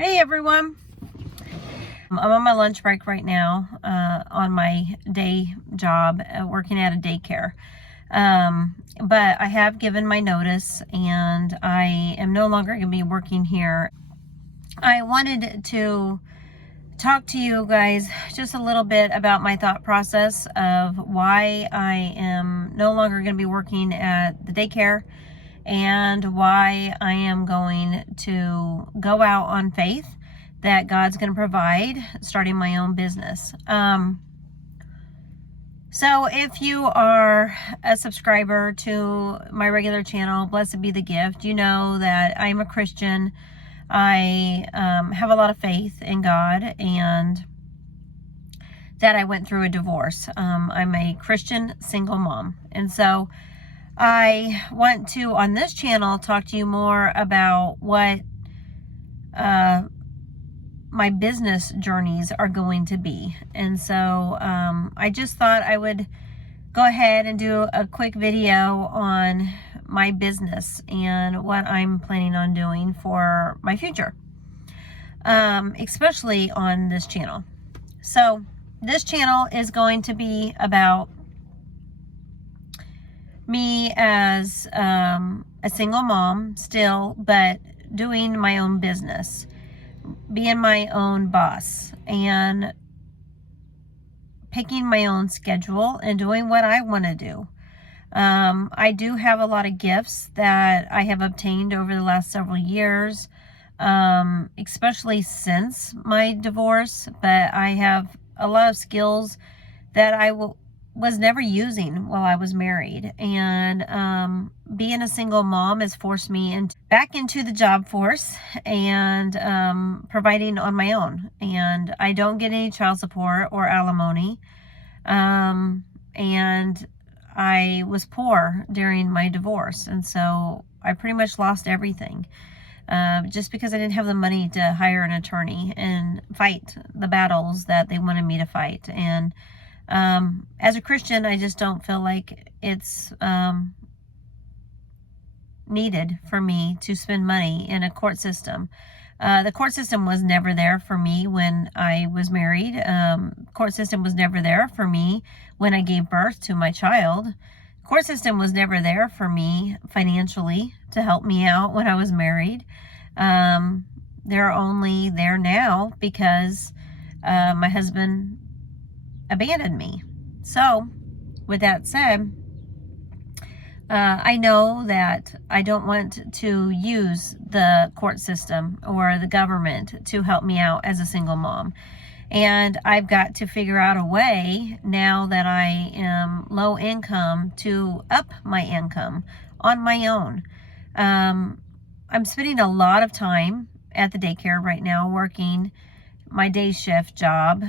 Hey everyone. I'm on my lunch break right now on my day job working at a daycare. But I have given my notice and I am no longer going to be working here. I wanted to talk to you guys just a little bit about my thought process of why I am no longer going to be working at the daycare and why I am going to go out on faith that God's going to provide starting my own business. So if you are a subscriber to my regular channel, Blessed Be the Gift, you know that I'm a Christian. I have a lot of faith in God and that I went through a divorce. I'm a Christian single mom. And so I want to, on this channel, talk to you more about what my business journeys are going to be. And so I just thought I would go ahead and do a quick video on my business and what I'm planning on doing for my future, especially on this channel. So this channel is going to be about me as a single mom still, but doing my own business, being my own boss and picking my own schedule and doing what I want to do. I do have a lot of gifts that I have obtained over the last several years, especially since my divorce, but I have a lot of skills that I was never using while I was married. And being a single mom has forced me back into the job force and providing on my own. And I don't get any child support or alimony. And I was poor during my divorce. And so I pretty much lost everything just because I didn't have the money to hire an attorney and fight the battles that they wanted me to fight. And as a Christian, I just don't feel like it's needed for me to spend money in a court system. The court system was never there for me when I was married. Court system was never there for me when I gave birth to my child. Court system was never there for me financially to help me out when I was married. They're only there now because my husband abandoned me. So with that said, I know that I don't want to use the court system or the government to help me out as a single mom. And I've got to figure out a way now that I am low income to up my income on my own. I'm spending a lot of time at the daycare right now working my day shift job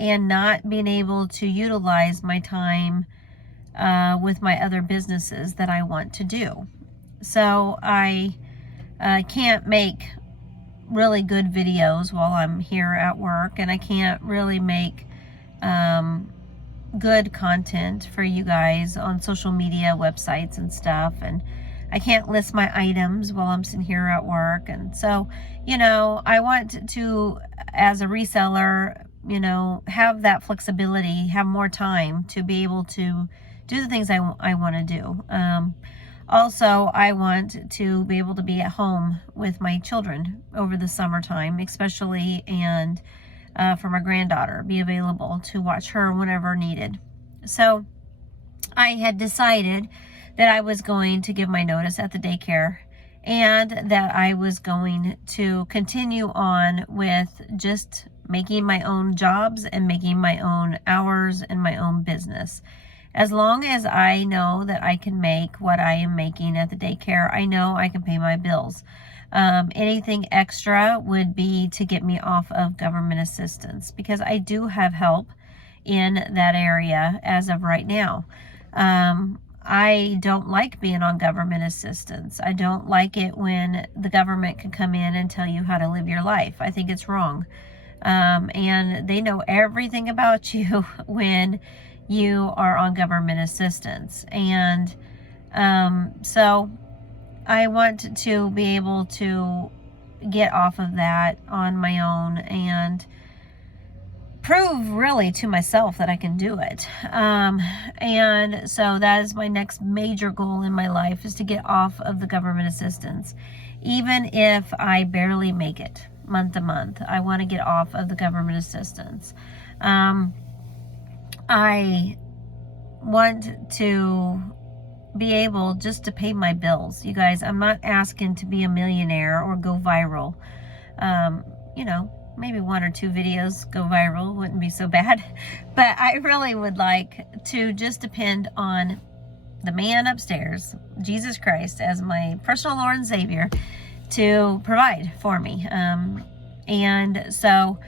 and not being able to utilize my time with my other businesses that I want to do. So I can't make really good videos while I'm here at work, and I can't really make good content for you guys on social media websites and stuff, and I can't list my items while I'm sitting here at work. And so, I want to, as a reseller, have that flexibility, have more time to be able to do the things I want to do. Also, I want to be able to be at home with my children over the summertime, especially, and for my granddaughter, be available to watch her whenever needed. So I had decided that I was going to give my notice at the daycare and that I was going to continue on with just making my own jobs and making my own hours and my own business. As long as I know that I can make what I am making at the daycare, I know I can pay my bills. Anything extra would be to get me off of government assistance, because I do have help in that area as of right now. I don't like being on government assistance. I don't like it when the government can come in and tell you how to live your life. I think it's wrong. And they know everything about you when you are on government assistance. And so I want to be able to get off of that on my own and prove really to myself that I can do it. And so that is my next major goal in my life, is to get off of the government assistance. Even if I barely make it month to month, I want to get off of the government assistance. I want to be able just to pay my bills. You guys, I'm not asking to be a millionaire or go viral. You know, maybe 1 or 2 videos go viral wouldn't be so bad. But I really would like to just depend on the man upstairs, Jesus Christ, as my personal Lord and Savior, to provide for me. And so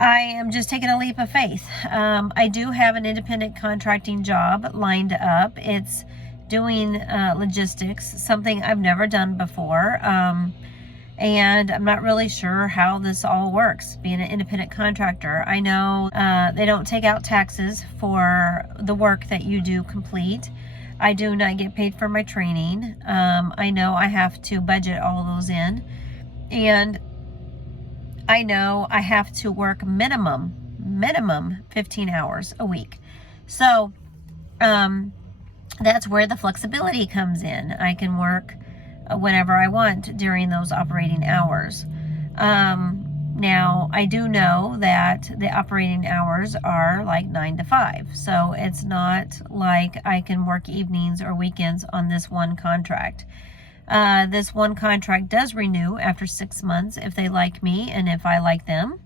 I am just taking a leap of faith. I do have an independent contracting job lined up. It's doing logistics, something I've never done before. And I'm not really sure how this all works, being an independent contractor. I know they don't take out taxes for the work that you do complete. I do not get paid for my training. I know I have to budget all those in. And I know I have to work minimum 15 hours a week. So that's where the flexibility comes in. I can work whenever I want during those operating hours. Now, I do know that the operating hours are like 9 to 5. So it's not like I can work evenings or weekends on this one contract. This one contract does renew after 6 months if they like me and if I like them.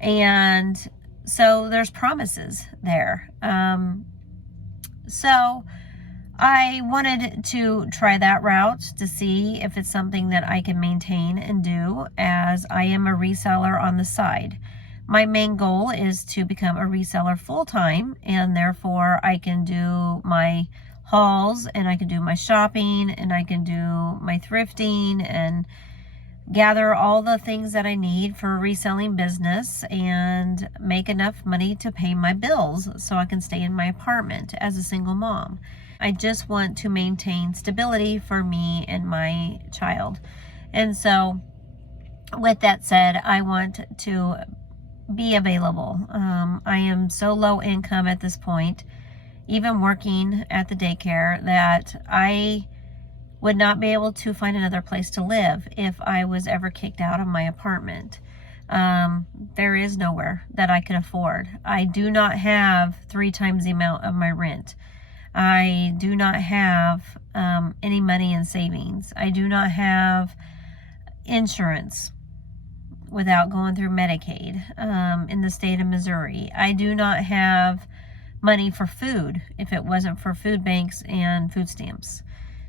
And so there's promises there. So I wanted to try that route to see if it's something that I can maintain and do, as I am a reseller on the side. My main goal is to become a reseller full-time, and therefore I can do my hauls and I can do my shopping and I can do my thrifting and gather all the things that I need for a reselling business and make enough money to pay my bills so I can stay in my apartment as a single mom. I just want to maintain stability for me and my child. And so with that said, I want to be available. I am so low income at this point, even working at the daycare, that I would not be able to find another place to live if I was ever kicked out of my apartment. There is nowhere that I could afford. I do not have 3 times the amount of my rent. I do not have any money in savings. I do not have insurance without going through Medicaid in the state of Missouri. I do not have money for food if it wasn't for food banks and food stamps.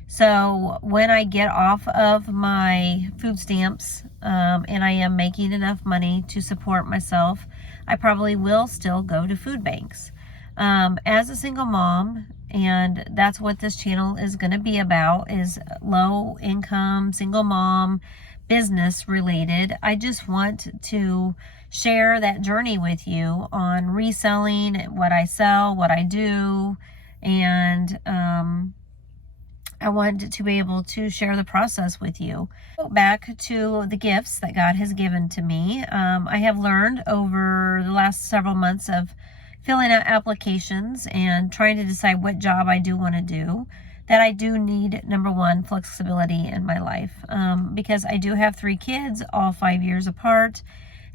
So when I get off of my food stamps and I am making enough money to support myself, I probably will still go to food banks. As a single mom, and that's what this channel is going to be about, is low income, single mom, business related. I just want to share that journey with you on reselling, what I sell, what I do, and I want to be able to share the process with you. Back to the gifts that God has given to me. I have learned over the last several months of filling out applications and trying to decide what job I do want to do, that I do need, number one, flexibility in my life, because I do have 3 kids, all 5 years apart,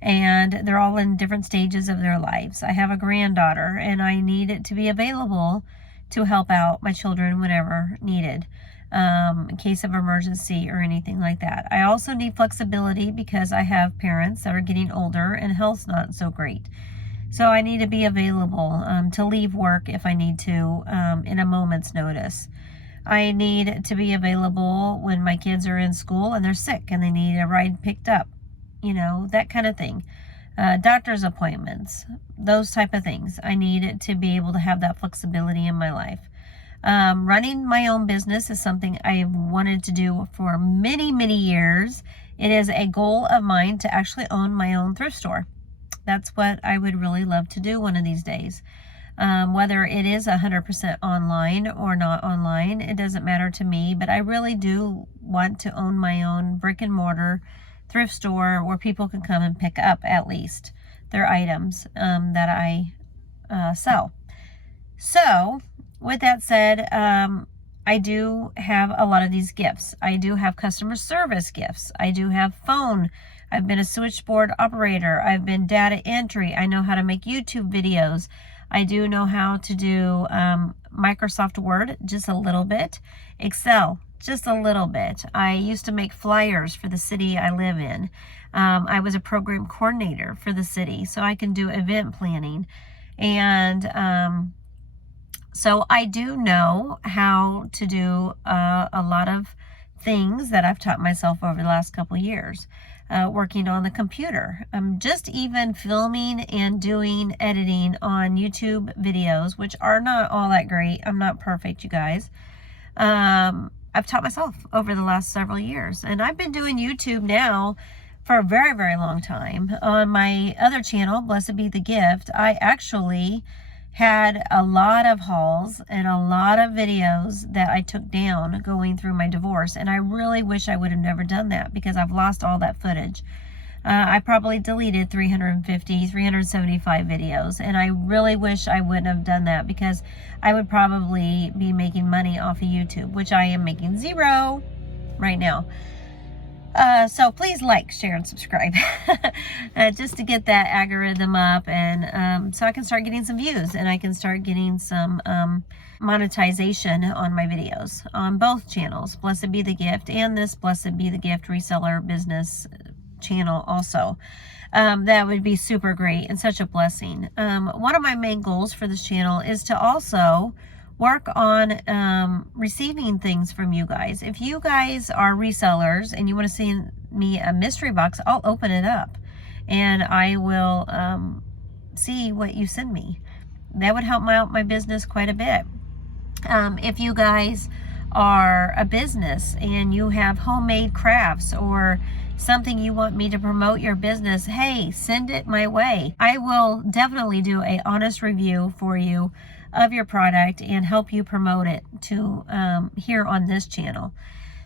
and they're all in different stages of their lives. I have a granddaughter, and I need it to be available to help out my children whenever needed, in case of emergency or anything like that. I also need flexibility because I have parents that are getting older and health's not so great. So I need to be available to leave work if I need to in a moment's notice. I need to be available when my kids are in school and they're sick and they need a ride picked up, you know, that kind of thing. Doctor's appointments, those type of things. I need to be able to have that flexibility in my life. Running my own business is something I've wanted to do for many, many years. It is a goal of mine to actually own my own thrift store. That's what I would really love to do one of these days. Whether it is 100% online or not online, it doesn't matter to me, but I really do want to own my own brick and mortar thrift store where people can come and pick up at least their items that I sell. So with that said, I do have a lot of these gifts. I do have customer service gifts. I do have phone. I've been a switchboard operator. I've been data entry. I know how to make YouTube videos. I do know how to do Microsoft Word, just a little bit. Excel, just a little bit. I used to make flyers for the city I live in. I was a program coordinator for the city, so I can do event planning. And so I do know how to do a lot of things that I've taught myself over the last couple of years, working on the computer. Just even filming and doing editing on YouTube videos, which are not all that great. I'm not perfect, you guys. I've taught myself over the last several years, and I've been doing YouTube now for a very, very long time. On my other channel, Blessed Be the Gift, I actually had a lot of hauls and a lot of videos that I took down going through my divorce. And I really wish I would have never done that because I've lost all that footage. I probably deleted 375 videos. And I really wish I wouldn't have done that because I would probably be making money off of YouTube, which I am making zero right now. So please like, share, and subscribe just to get that algorithm up, and so I can start getting some views and I can start getting some monetization on my videos on both channels, Blessed Be the Gift and this Blessed Be the Gift reseller business channel also. That would be super great and such a blessing. One of my main goals for this channel is to also work on receiving things from you guys. If you guys are resellers and you want to send me a mystery box, I'll open it up and I will see what you send me. That would help out my business quite a bit. If you guys are a business and you have homemade crafts or something you want me to promote your business, hey, send it my way. I will definitely do an honest review for you of your product and help you promote it to here on this channel.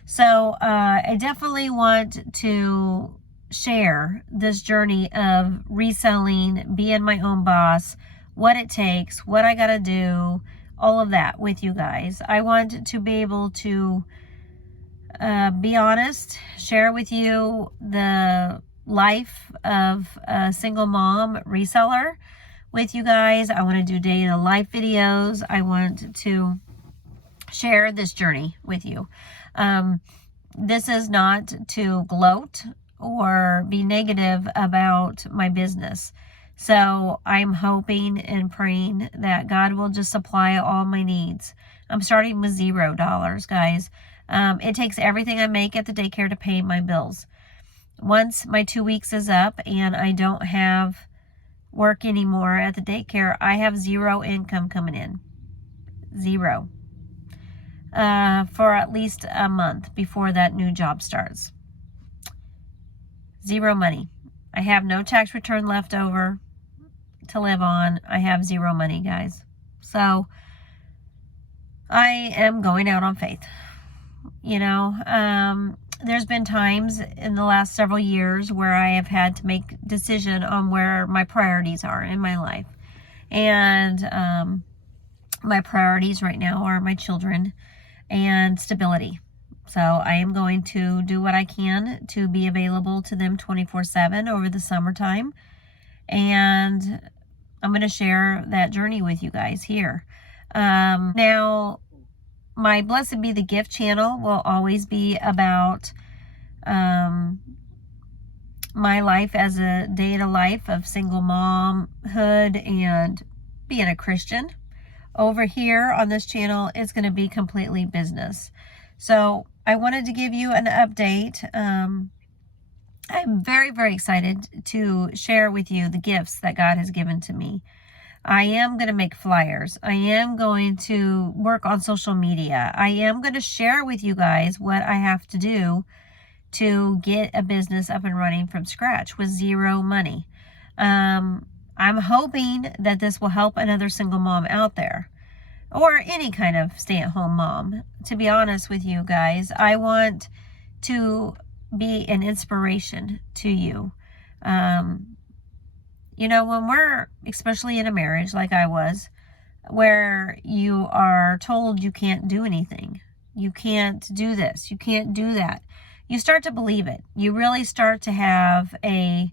So I definitely want to share this journey of reselling, being my own boss, what it takes, what I gotta do, all of that with you guys. I want to be able to be honest, share with you the life of a single mom reseller with you guys. I want to do day in the life videos. I want to share this journey with you. This is not to gloat or be negative about my business. So I'm hoping and praying that God will just supply all my needs. I'm starting with $0, guys. It takes everything I make at the daycare to pay my bills. Once my 2 weeks is up and I don't have work anymore at the daycare, I have zero income coming in. Zero. For at least a month before that new job starts. Zero money. I have no tax return left over to live on. I have zero money, guys. So I am going out on faith. You know, there's been times in the last several years where I have had to make decision on where my priorities are in my life. And my priorities right now are my children and stability. So I am going to do what I can to be available to them 24/7 over the summertime. And I'm going to share that journey with you guys here. Now, my Blessed Be the Gift channel will always be about my life as a day in the life of single momhood and being a Christian. Over here on this channel, it's going to be completely business. So I wanted to give you an update. I'm very, very excited to share with you the gifts that God has given to me. I am going to make flyers. I am going to work on social media. I am going to share with you guys what I have to do to get a business up and running from scratch with zero money. I'm hoping that this will help another single mom out there, or any kind of stay-at-home mom. To be honest with you guys, I want to be an inspiration to you. You know, when we're, especially in a marriage like I was, where you are told you can't do anything, you can't do this, you can't do that, you start to believe it. You really start to have a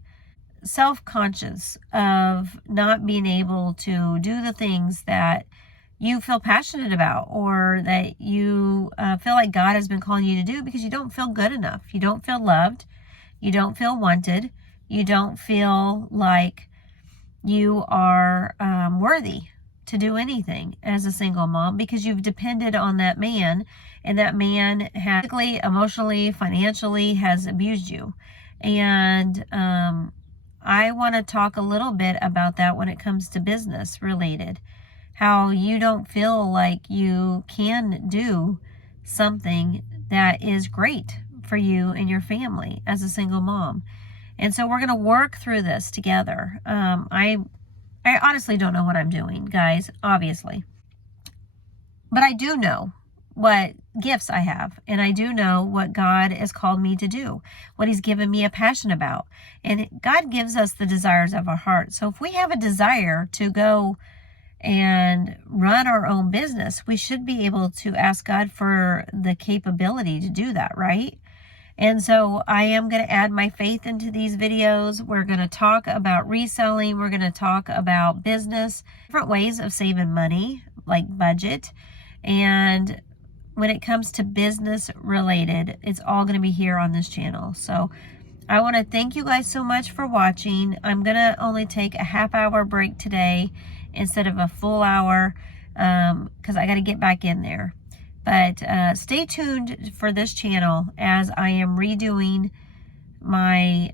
self-conscious of not being able to do the things that you feel passionate about, or that you feel like God has been calling you to do, because you don't feel good enough. You don't feel loved. You don't feel wanted. You don't feel like you are worthy to do anything as a single mom, because you've depended on that man, and that man has physically, emotionally, financially has abused you. And I want to talk a little bit about that when it comes to business related. How you don't feel like you can do something that is great for you and your family as a single mom. And so we're going to work through this together. I honestly don't know what I'm doing, guys, obviously. But I do know what gifts I have, and I do know what God has called me to do, what he's given me a passion about. And God gives us the desires of our heart. So if we have a desire to go and run our own business, we should be able to ask God for the capability to do that, right? And so I am going to add my faith into these videos. We're going to talk about reselling. We're going to talk about business, different ways of saving money, like budget. And when it comes to business related, it's all going to be here on this channel. So I want to thank you guys so much for watching. I'm going to only take a half-hour break today instead of a full hour, because I got to get back in there. But stay tuned for this channel as I am redoing my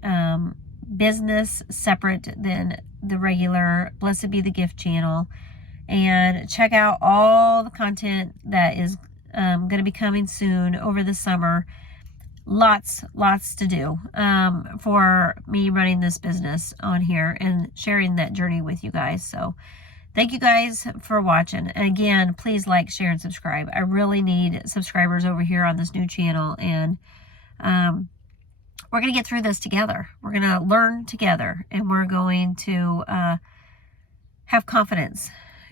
business separate than the regular Blessed Be the Gift channel. And check out all the content that is going to be coming soon over the summer. Lots to do for me running this business on here and sharing that journey with you guys. So thank you guys for watching. And again, please like, share, and subscribe. I really need subscribers over here on this new channel. And we're going to get through this together. We're going to learn together. And we're going to have confidence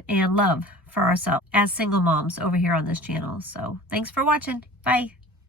and love for ourselves as single moms over here on this channel. So thanks for watching. Bye.